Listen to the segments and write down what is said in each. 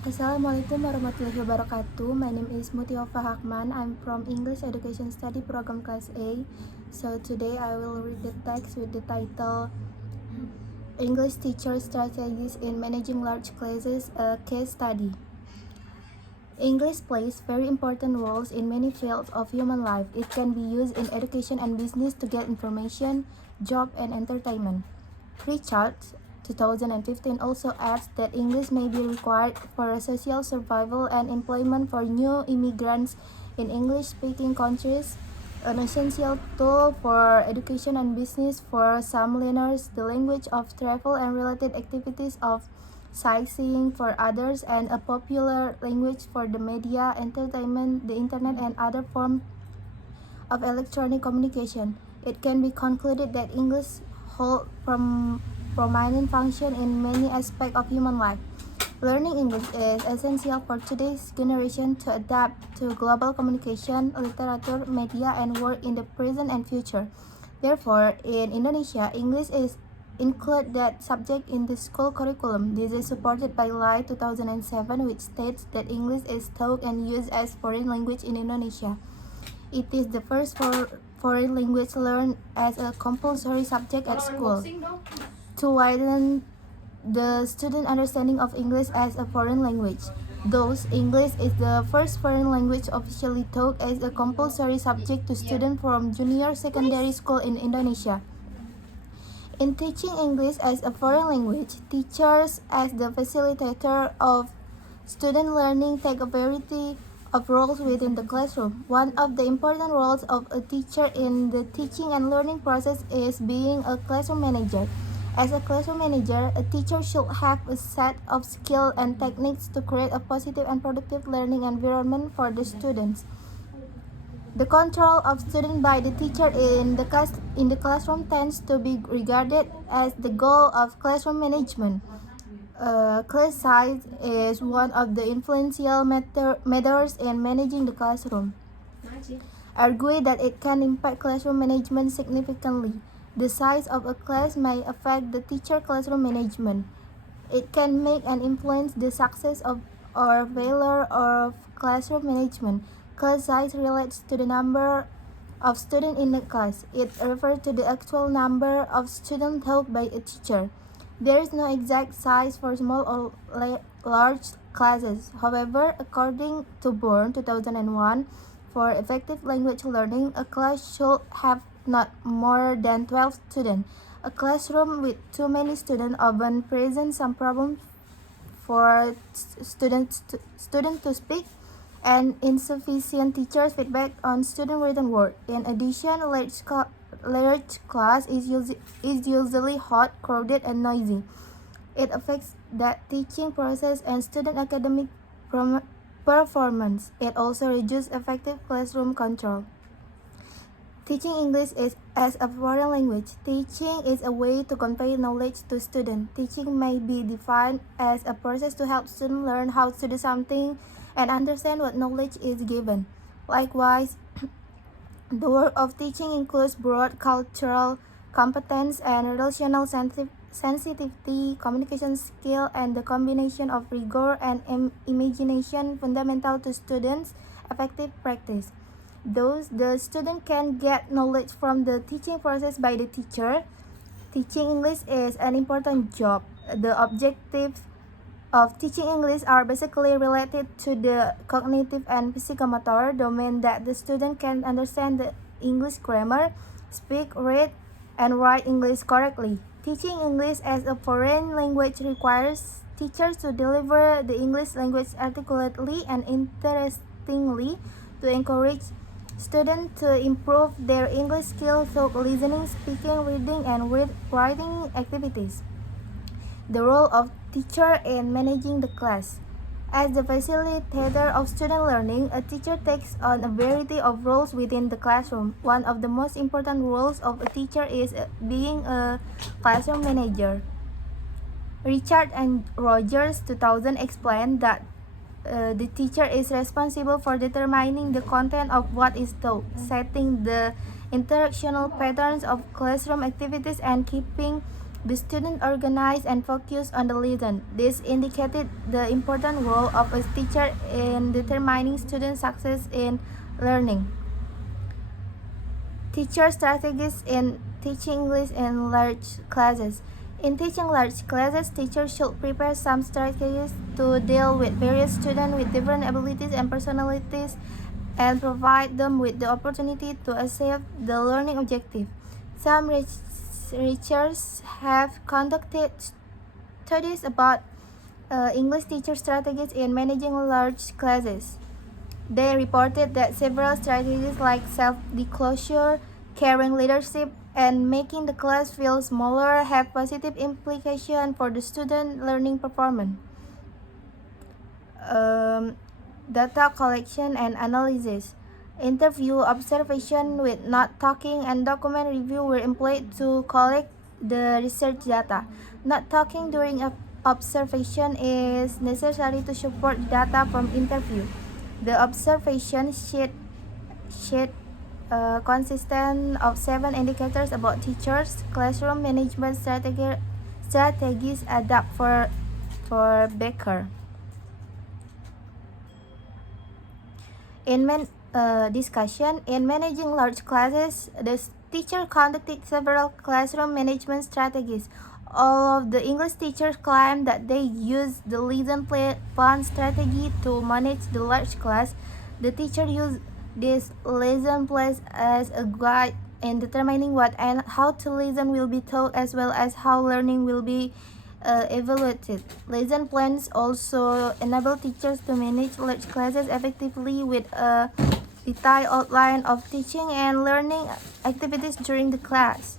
Assalamualaikum warahmatullahi wabarakatuh. My name is Mutiofa Hakman. I'm from English Education Study Program Class A. So today I will read the text with the title English Teacher Strategies in Managing Large Classes, a Case Study. English plays very important roles in many fields of human life. It can be used in education and business to get information, job, and entertainment. Richards, 2015, also adds that English may be required for social survival and employment for new immigrants in English-speaking countries, an essential tool for education and business for some learners, the language of travel and related activities of sightseeing for others, and a popular language for the media, entertainment, the internet, and other forms of electronic communication. It can be concluded that English holds prominent function in many aspects of human life. Learning English is essential for today's generation to adapt to global communication, literature, media, and work in the present and future. Therefore, in Indonesia, English is include that subject in the school curriculum. This is supported by Law 2007, which states that English is taught and used as foreign language in Indonesia. It is the first foreign language learned as a compulsory subject at school. To widen the student understanding of English as a foreign language. Thus, English is the first foreign language officially taught as a compulsory subject to students from junior secondary school in Indonesia. In teaching English as a foreign language, teachers as the facilitator of student learning take a variety of roles within the classroom. One of the important roles of a teacher in the teaching and learning process is being a classroom manager. As a classroom manager, a teacher should have a set of skills and techniques to create a positive and productive learning environment for the students. The control of students by the teacher in the classroom tends to be regarded as the goal of classroom management. Class size is one of the influential matters in managing the classroom. Argue that it can impact classroom management significantly. The size of a class may affect the teacher classroom management. It can make and influence the success of or failure of classroom management. Class size relates to the number of students in the class. It refers to the actual number of students taught by a teacher. There is no exact size for small or large classes. However, according to Bourne 2001, for effective language learning, a class should have not more than 12 students. A classroom with too many students often presents some problems for students to speak and insufficient teacher feedback on student written work. In addition, large class is usually hot, crowded, and noisy. It affects the teaching process and student academic performance. It also reduces effective classroom control. Teaching English is as a foreign language. Teaching is a way to convey knowledge to students. Teaching may be defined as a process to help students learn how to do something and understand what knowledge is given. Likewise, the work of teaching includes broad cultural competence and relational sensitivity, communication skill, and the combination of rigor and imagination fundamental to students' effective practice. Thus, the student can get knowledge from the teaching process by the teacher. Teaching English is an important job. The objectives of teaching English are basically related to the cognitive and psychomotor domain that the student can understand the English grammar, speak, read, and write English correctly. Teaching English as a foreign language requires teachers to deliver the English language articulately and interestingly to encourage students to improve their English skills through listening, speaking, reading, and writing activities. The role of teacher in managing the class. As the facilitator of student learning, a teacher takes on a variety of roles within the classroom. One of the most important roles of a teacher is being a classroom manager. Richard and Rogers 2000 explained that the teacher is responsible for determining the content of what is taught, setting the instructional patterns of classroom activities, and keeping The student organized and focused on the lesson. This indicated the important role of a teacher in determining student success in learning. Teacher strategies in teaching English in large classes. In teaching large classes, teachers should prepare some strategies to deal with various students with different abilities and personalities and provide them with the opportunity to achieve the learning objective. Some researchers have conducted studies about English teacher strategies in managing large classes. They reported that several strategies like self-disclosure, caring leadership, and making the class feel smaller have positive implications for the student learning performance. Data collection and analysis. Interview, observation with not talking, and document review were employed to collect the research data. Not talking during observation is necessary to support data from interview. The observation sheet consistent of 7 indicators about teachers' classroom management strategies adapt for Becker. In discussion, in managing large classes, the teacher conducted several classroom management strategies. All of the English teachers claimed that they used the lesson plan strategy to manage the large class. The teacher used this lesson plan as a guide in determining what and how to lesson will be taught, as well as how learning will be evaluated. Lesson plans also enable teachers to manage large classes effectively with a detailed outline of teaching and learning activities during the class.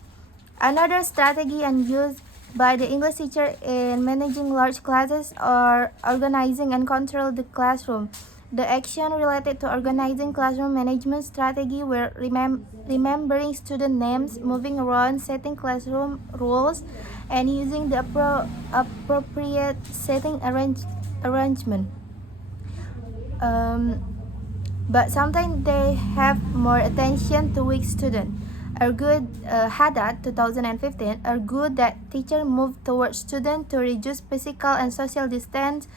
Another strategy used by the English teacher in managing large classes are organizing and control the classroom. The action related to organizing classroom management strategy were remembering student names, moving around, setting classroom rules, and using the appropriate setting arrangement. But sometimes they have more attention to weak students. Argued Haddad 2015 argued that teachers moved towards students to reduce physical and social distance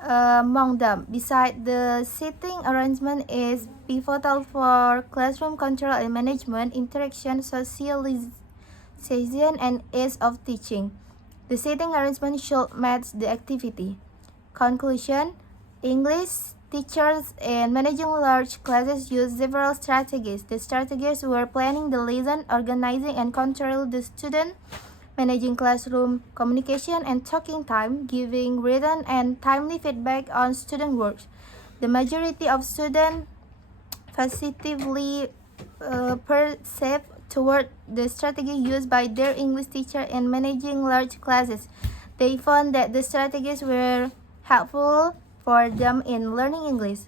among them. Besides, the seating arrangement is pivotal for classroom control and management, interaction, socialization, and ease of teaching. The seating arrangement should match the activity. Conclusion: English teachers in managing large classes use several strategies. The strategies were planning the lesson, organizing and controlling the student, managing classroom communication and talking time, giving written and timely feedback on student work. The majority of students positively perceive toward the strategy used by their English teacher in managing large classes. They found that the strategies were helpful for them in learning English.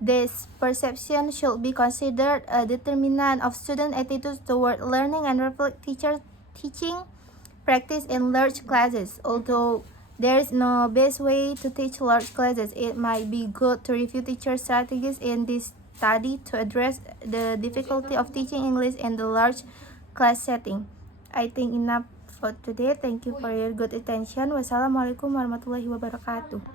This perception should be considered a determinant of student attitudes toward learning and reflect teaching practice in large classes. Although there is no best way to teach large classes, it might be good to review teacher strategies in this study to address the difficulty of teaching English in the large class setting. I think enough for today. Thank you for your good attention. Wassalamualaikum warahmatullahi wabarakatuh.